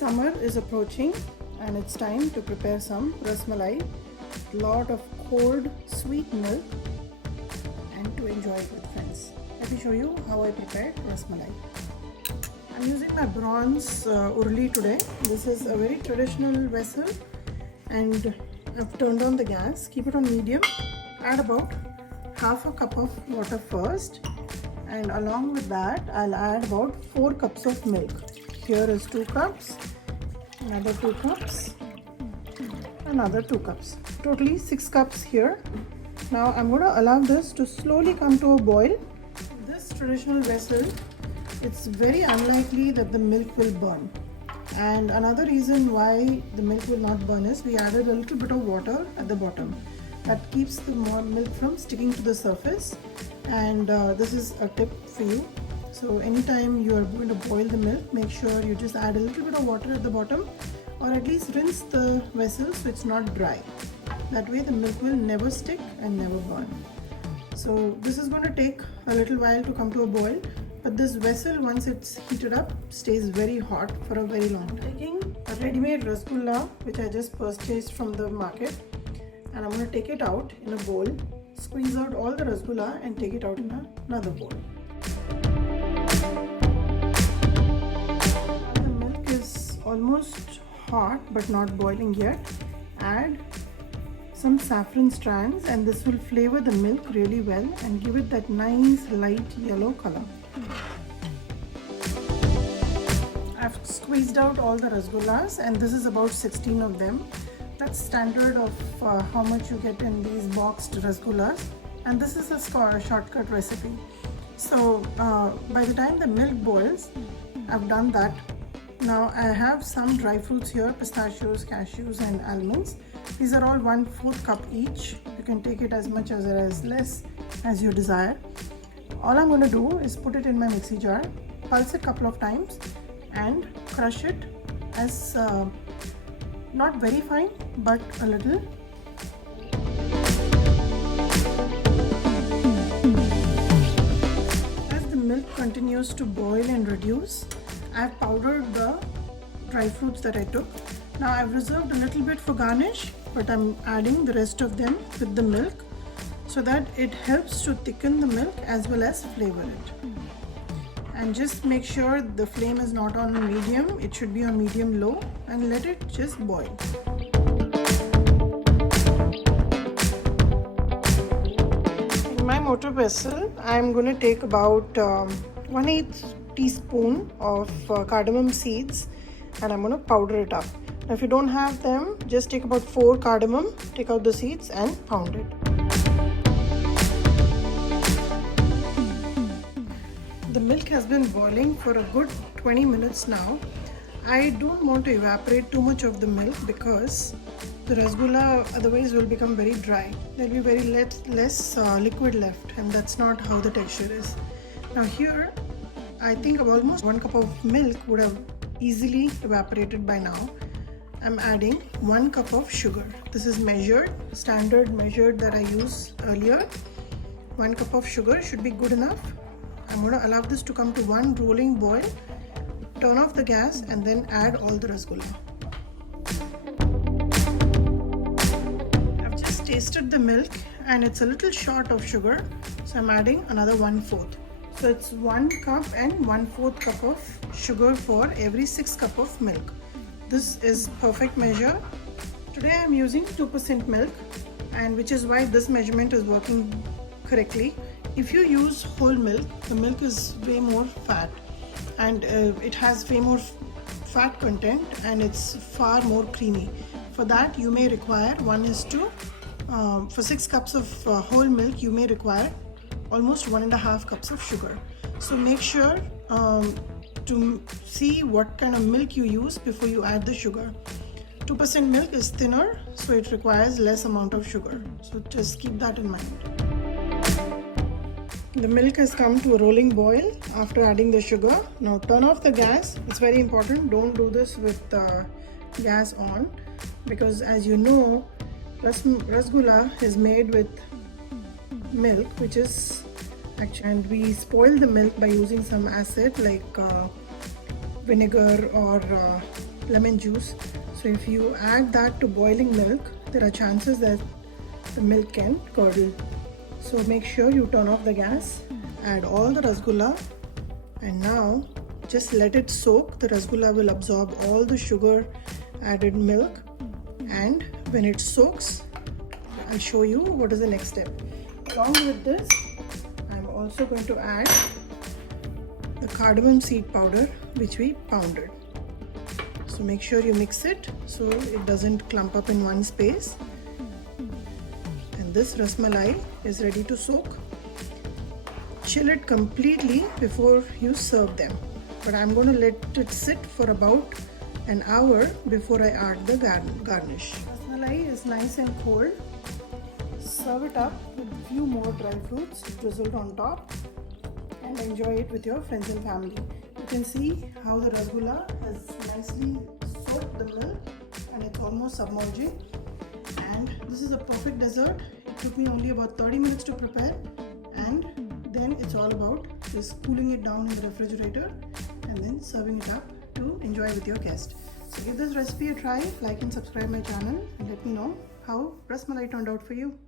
Summer is approaching and it's time to prepare some rasmalai. Lot of cold sweet milk and to enjoy it with friends. Let me show you how I prepared rasmalai. I'm using my bronze urli today. This is a very traditional vessel and I've turned on the gas. Keep it on medium. Add about half a cup of water first, and along with that I'll add about 4 cups of milk. Here is 2 cups, another 2 cups, another 2 cups. Totally 6 cups here. Now I'm going to allow this to slowly come to a boil. This traditional vessel, it's very unlikely that the milk will burn. And another reason why the milk will not burn is we added a little bit of water at the bottom. That keeps the milk from sticking to the surface. And this is a tip for you. So anytime you are going to boil the milk, make sure you just add a little bit of water at the bottom, or at least rinse the vessel so it's not dry. That way the milk will never stick and never burn. So this is going to take a little while to come to a boil, but this vessel, once it's heated up, stays very hot for a very long time. Taking a ready-made rasgulla which I just purchased from the market, and I'm going to take it out in a bowl, squeeze out all the rasgulla and take it out in another bowl. The milk is almost hot but not boiling yet. Add some saffron strands and this will flavor the milk really well and give it that nice light yellow color. I've squeezed out all the rasgullas and this is about 16 of them. That's standard of how much you get in these boxed rasgullas, and this is a shortcut recipe. So by the time the milk boils, I've done that. Now I have some dry fruits here, pistachios, cashews and almonds. These are all 1/4 cup each. You can take it as much or as less as you desire. All I'm going to do is put it in my mixie jar, pulse it a couple of times and crush it as not very fine but a little. As the milk continues to boil and reduce, I've powdered the dry fruits that I took. Now I've reserved a little bit for garnish, but I'm adding the rest of them with the milk so that it helps to thicken the milk as well as flavor it. And just make sure the flame is not on medium, it should be on medium low, and let it just boil. In my mortar vessel, I'm going to take about 1/8 teaspoon of cardamom seeds and I'm going to powder it up. Now if you don't have them, just take about 4 cardamom, take out the seeds and pound it. The milk has been boiling for a good 20 minutes now. I don't want to evaporate too much of the milk because the rasgulla otherwise will become very dry. There will be very less liquid left, and that's not how the texture is. Now here, I think almost 1 cup of milk would have easily evaporated by now. I'm adding 1 cup of sugar. This is measured, standard measured that I used earlier. 1 cup of sugar should be good enough. I'm going to allow this to come to one rolling boil, turn off the gas and then add all the rasgulla. I've just tasted the milk and it's a little short of sugar, so I'm adding another 1/4. So it's 1 cup and 1/4 cup of sugar for every 6 cup of milk. This is perfect measure. Today I'm using 2% milk, and which is why this measurement is working correctly. If you use whole milk, the milk is way more fat and it has way more fat content and it's far more creamy. For that you may require 1:2. For 6 cups of whole milk you may require almost 1.5 cups of sugar. So make sure to see what kind of milk you use before you add the sugar. 2% milk is thinner, so it requires less amount of sugar. So just keep that in mind. The milk has come to a rolling boil after adding the sugar. Now turn off the gas. It's very important. Don't do this with gas on, because as you know, rasgulla is made with milk, which is actually, and we spoil the milk by using some acid like vinegar or lemon juice. So if you add that to boiling milk, there are chances that the milk can curdle. So make sure you turn off the gas, add all the rasgulla, and now just let it soak. The rasgulla will absorb all the sugar added milk, and when it soaks, I'll show you what is the next step. Along with this, I'm also going to add the cardamom seed powder which we pounded. So make sure you mix it so it doesn't clump up in one space. And this rasmalai is ready to soak. Chill it completely before you serve them. But I'm going to let it sit for about an hour before I add the garnish. Rasmalai is nice and cold. Serve it up with a few more dry fruits drizzled on top and enjoy it with your friends and family. You can see how the rasgulla has nicely soaked the milk and it's almost submerging. And this is a perfect dessert. It took me only about 30 minutes to prepare, and then it's all about just cooling it down in the refrigerator and then serving it up to enjoy with your guest. So give this recipe a try, like and subscribe my channel, and let me know how rasmalai turned out for you.